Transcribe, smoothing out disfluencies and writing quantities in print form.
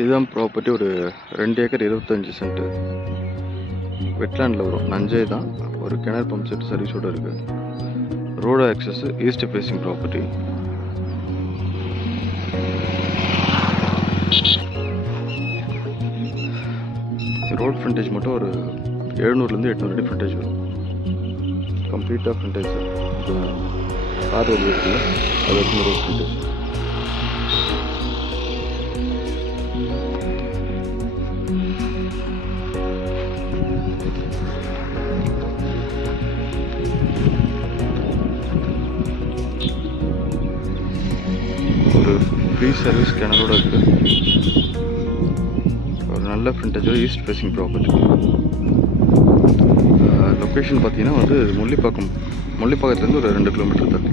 இதுதான் ப்ராப்பர்ட்டி. ஒரு 2 acre 25 send வெட்லேண்டில் வரும். நஞ்சை தான். ஒரு கிணறு பம்ப் செட் சர்வீஸோடு இருக்குது. Road access, east facing property. Road frontage மட்டும் ஒரு 700 800 அடி ஃப்ரண்டேஜ் வரும். கம்ப்ளீட்டாக ஃப்ரண்டேஜ். கார் ரோடு இருக்குல்ல, அது வரைக்கும் ரோட் ஃப்ரண்டேஜ். ஒரு ஃப்ரீ சர்வீஸ் கிணறோட இருக்குது. ஒரு நல்ல ஃப்ரண்டேஜோட ஈஸ்ட் ஃபேஸிங் ப்ராப்பர்ட்டி. லொக்கேஷன் பார்த்தீங்கன்னா முள்ளிப்பாக்கத்துலேருந்து ஒரு 2 கிலோமீட்டர் தள்ளி.